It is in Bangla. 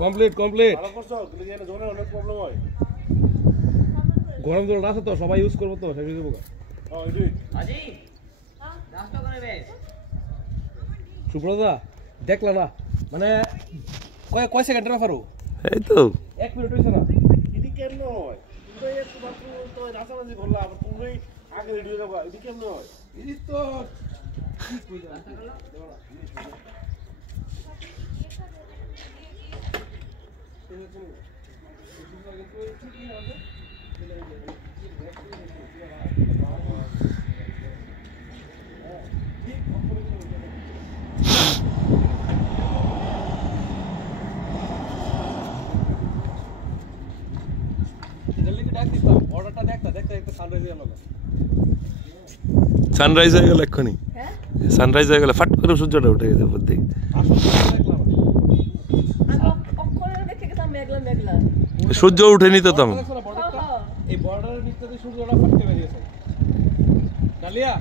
Complete complete. গরম জল আছে তো, সবাই ইউজ করবো তো, সেটা দেবো। সুব্রতা দেখলা না, মানে কয় সেকেন্ডের ব্যাপারও, এই তো 1 মিনিট হয়েছে না। এদি কেন হয়? তুমি একটু মাত্র তো রাসারাসি করলা, আবার তুমি আগে রেডি হয়ে যাবা। এদি কেন হয়? এদি তো ঠিক হয়ে যাবে। সানরাইজ হয়ে গেল এক্ষুনি, সানরাইজ হয়ে গেল, ফাট করে সূর্যটা উঠে গেছে উপর দিকে। সূর্য উঠেনি তো তেমন। এই বর্ডারের ভিতরে সূর্যটা ফাটতে বেরিয়েছে। ডালিয়া